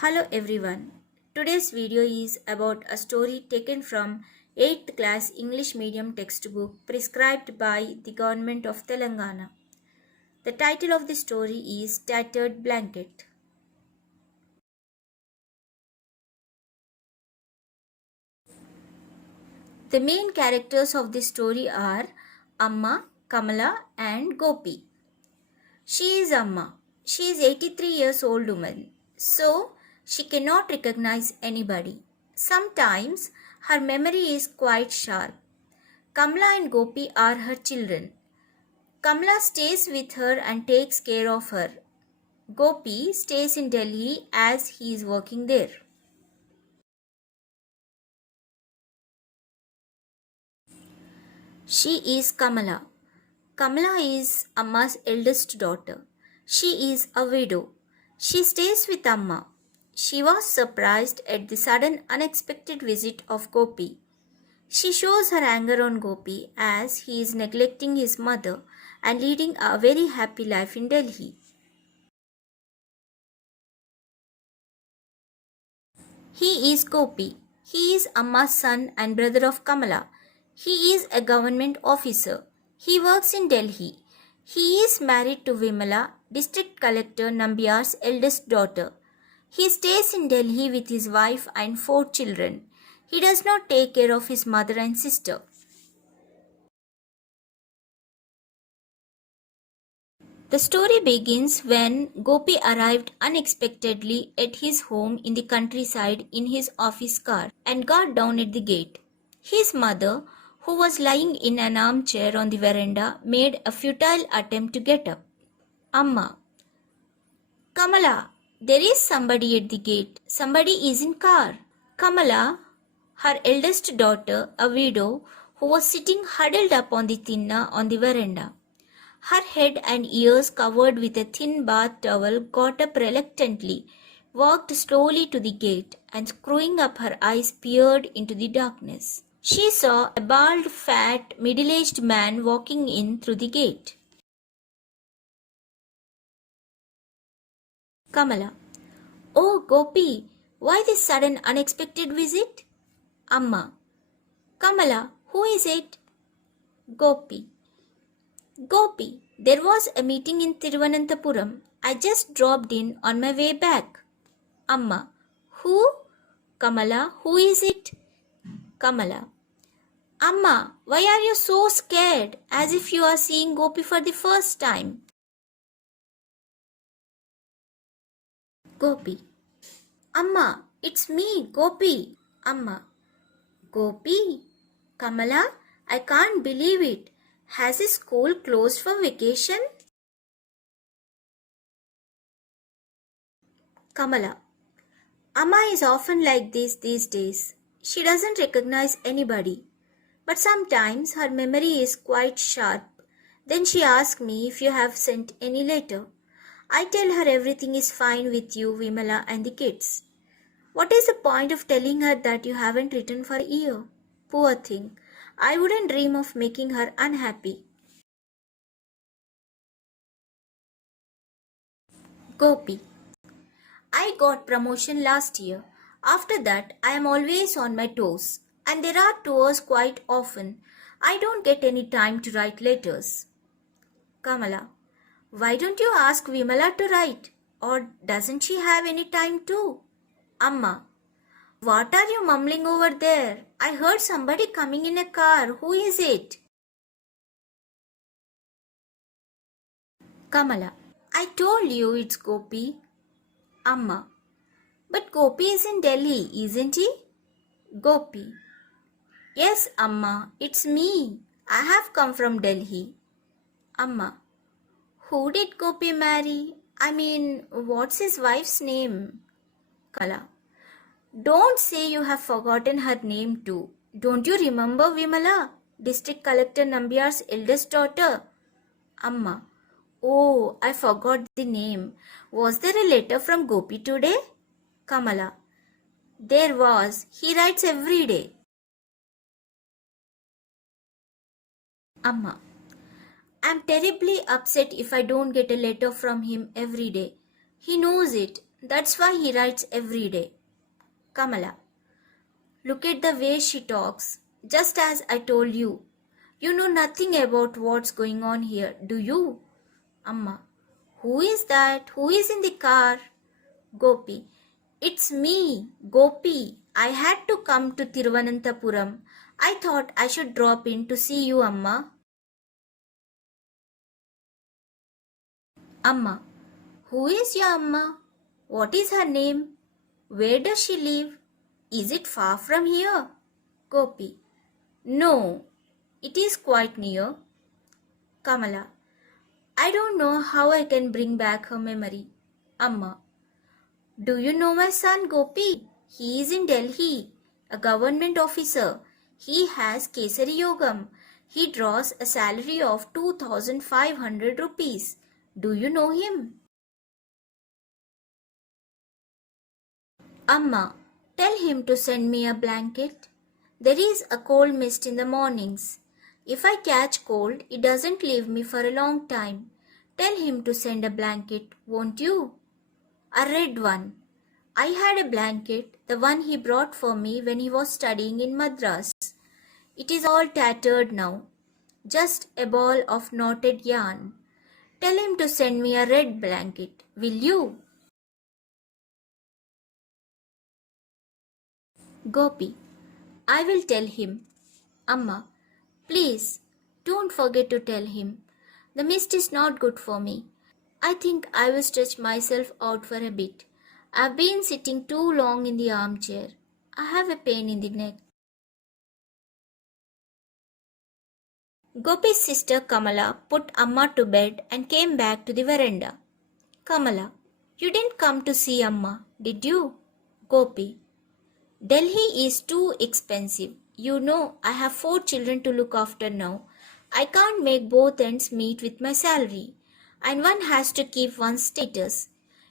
Hello everyone. Today's video is about a story taken from 8th class English medium textbook prescribed by the government of Telangana. The title of the story is Tattered Blanket. The main characters of the story are Amma, Kamala and Gopi. She is Amma. She is 83 years old woman. So she cannot recognize anybody. Sometimes her memory is quite sharp. Kamala and Gopi are her children. Kamala stays with her and takes care of her. Gopi stays in Delhi as he is working there. She is Kamala. Kamala is Amma's eldest daughter. She is a widow. She stays with Amma. She was surprised at the sudden unexpected visit of Gopi. She shows her anger on Gopi as he is neglecting his mother and leading a very happy life in Delhi. He is Gopi. He is Amma's son and brother of Kamala. He is a government officer. He works in Delhi. He is married to Vimala, District Collector Nambiar's eldest daughter. He stays in Delhi with his wife and 4 children. He does not take care of his mother and sister. The story begins when Gopi arrived unexpectedly at his home in the countryside in his office car and got down at the gate. His mother, who was lying in an armchair on the veranda, made a futile attempt to get up. Amma, Kamala, there is somebody at the gate. Somebody is in car. Kamala, her eldest daughter, a widow, who was sitting huddled up on the tinna on the veranda. Her head and ears covered with a thin bath towel, got up reluctantly, walked slowly to the gate, and screwing up her eyes peered into the darkness. She saw a bald, fat, middle-aged man walking in through the gate. Kamala. Oh, Gopi, why this sudden unexpected visit? Amma. Kamala, who is it? Gopi. Gopi, there was a meeting in Thiruvananthapuram. I just dropped in on my way back. Amma. Who? Kamala. Who is it? Kamala. Amma, why are you so scared? As if you are seeing Gopi for the first time. Gopi. Amma, it's me, Gopi. Amma. Gopi. Kamala, I can't believe it. Has his school closed for vacation? Kamala. Amma is often like this these days. She doesn't recognize anybody. But sometimes her memory is quite sharp. Then she asks me if you have sent any letter. I tell her everything is fine with you, Vimala, and the kids. What is the point of telling her that you haven't written for a year? Poor thing. I wouldn't dream of making her unhappy. Gopi. I got promotion last year. After that, I am always on my toes. And there are tours quite often. I don't get any time to write letters. Kamala. Why don't you ask Vimala to write? Or doesn't she have any time too? Amma. What are you mumbling over there? I heard somebody coming in a car. Who is it? Kamala. I told you it's Gopi. Amma. But Gopi is in Delhi, isn't he? Gopi. Yes, Amma, it's me. I have come from Delhi. Amma. Who did Gopi marry? I mean, what's his wife's name? Kala. Don't say you have forgotten her name too. Don't you remember Vimala, District Collector Nambiar's eldest daughter? Amma. Oh, I forgot the name. Was there a letter from Gopi today? Kamala. There was. He writes every day. Amma. I'm terribly upset if I don't get a letter from him every day. He knows it. That's why he writes every day. Kamala, look at the way she talks. Just as I told you. You know nothing about what's going on here, do you? Amma, who is that? Who is in the car? Gopi, it's me, Gopi. I had to come to Tiruvananthapuram. I thought I should drop in to see you, Amma. Amma, who is your Amma? What is her name? Where does she live? Is it far from here? Gopi, no, it is quite near. Kamala, I don't know how I can bring back her memory. Amma, do you know my son Gopi? He is in Delhi, a government officer. He has Kesari Yogam. He draws a salary of 2500 rupees. Do you know him? Amma, tell him to send me a blanket. There is a cold mist in the mornings. If I catch cold, it doesn't leave me for a long time. Tell him to send a blanket, won't you? A red one. I had a blanket, the one he brought for me when he was studying in Madras. It is all tattered now, just a ball of knotted yarn. Tell him to send me a red blanket, will you? Gopi, I will tell him. Amma, please, don't forget to tell him. The mist is not good for me. I think I will stretch myself out for a bit. I've been sitting too long in the armchair. I have a pain in the neck. Gopi's sister Kamala put Amma to bed and came back to the veranda. Kamala, you didn't come to see Amma, did you? Gopi, Delhi is too expensive. You know, I have 4 children to look after now. I can't make both ends meet with my salary, and one has to keep one's status.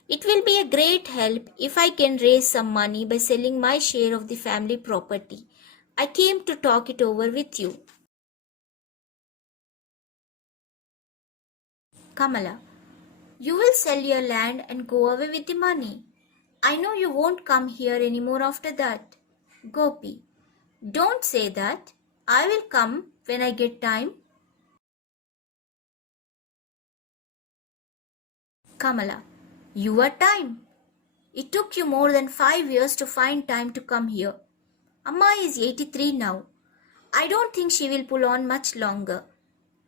It will be a great help if I can raise some money by selling my share of the family property. I came to talk it over with you. Kamala, you will sell your land and go away with the money. I know you won't come here anymore after that. Gopi, don't say that. I will come when I get time. Kamala, your time. It took you more than 5 years to find time to come here. Amma is 83 now. I don't think she will pull on much longer.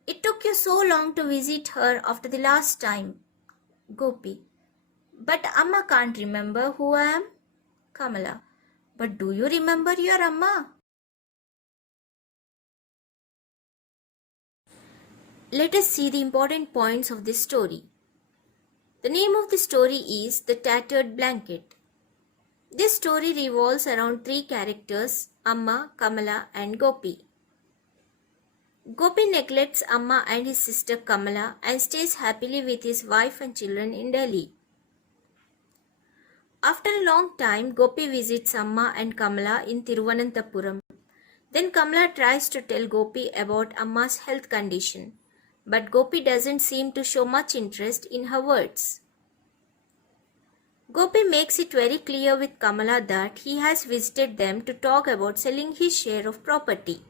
It took you so long to visit her after the last time. Gopi, but Amma can't remember who I am. Kamala, but do you remember your Amma? Let us see the important points of this story. The name of the story is The Tattered Blanket. This story revolves around 3 characters, Amma, Kamala and Gopi. Gopi neglects Amma and his sister Kamala and stays happily with his wife and children in Delhi. After a long time, Gopi visits Amma and Kamala in Tiruvananthapuram. Then Kamala tries to tell Gopi about Amma's health condition, but Gopi doesn't seem to show much interest in her words. Gopi makes it very clear with Kamala that he has visited them to talk about selling his share of property.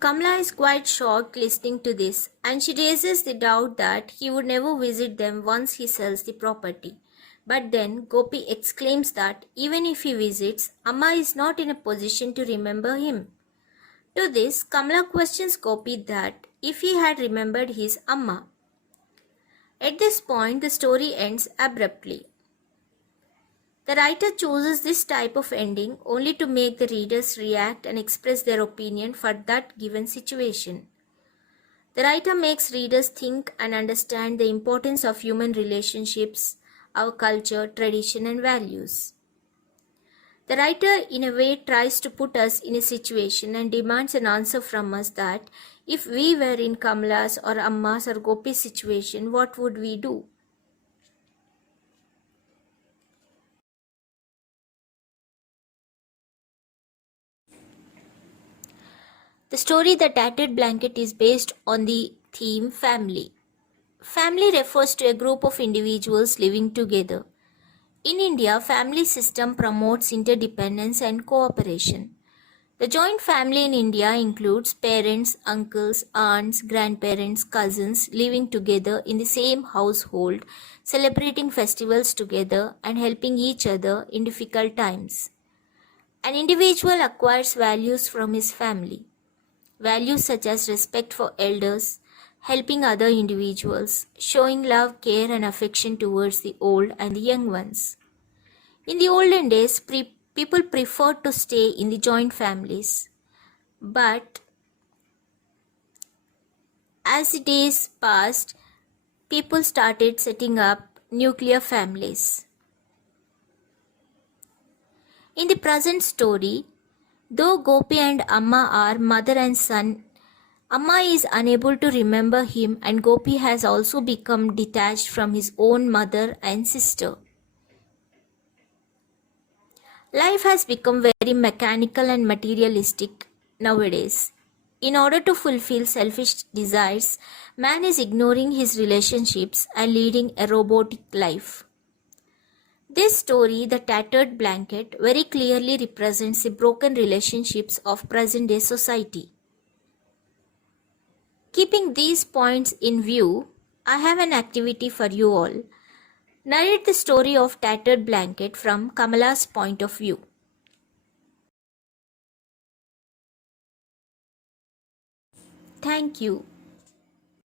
Kamala is quite shocked listening to this, and she raises the doubt that he would never visit them once he sells the property. But then Gopi exclaims that even if he visits, Amma is not in a position to remember him. To this, Kamala questions Gopi that if he had remembered his Amma. At this point, the story ends abruptly. The writer chooses this type of ending only to make the readers react and express their opinion for that given situation. The writer makes readers think and understand the importance of human relationships, our culture, tradition, and values. The writer, in a way, tries to put us in a situation and demands an answer from us that if we were in Kamala's or Amma's or Gopi's situation, what would we do? The story The Tattered Blanket is based on the theme family. Family refers to a group of individuals living together. In India, family system promotes interdependence and cooperation. The joint family in India includes parents, uncles, aunts, grandparents, cousins living together in the same household, celebrating festivals together and helping each other in difficult times. An individual acquires values from his family. Values such as respect for elders, helping other individuals, showing love, care, and affection towards the old and the young ones. In the olden days, people preferred to stay in the joint families. But as the days passed, people started setting up nuclear families. In the present story, though Gopi and Amma are mother and son, Amma is unable to remember him and Gopi has also become detached from his own mother and sister. Life has become very mechanical and materialistic nowadays. In order to fulfill selfish desires, man is ignoring his relationships and leading a robotic life. This story, The Tattered Blanket, very clearly represents the broken relationships of present-day society. Keeping these points in view, I have an activity for you all. Narrate the story of Tattered Blanket from Kamala's point of view. Thank you.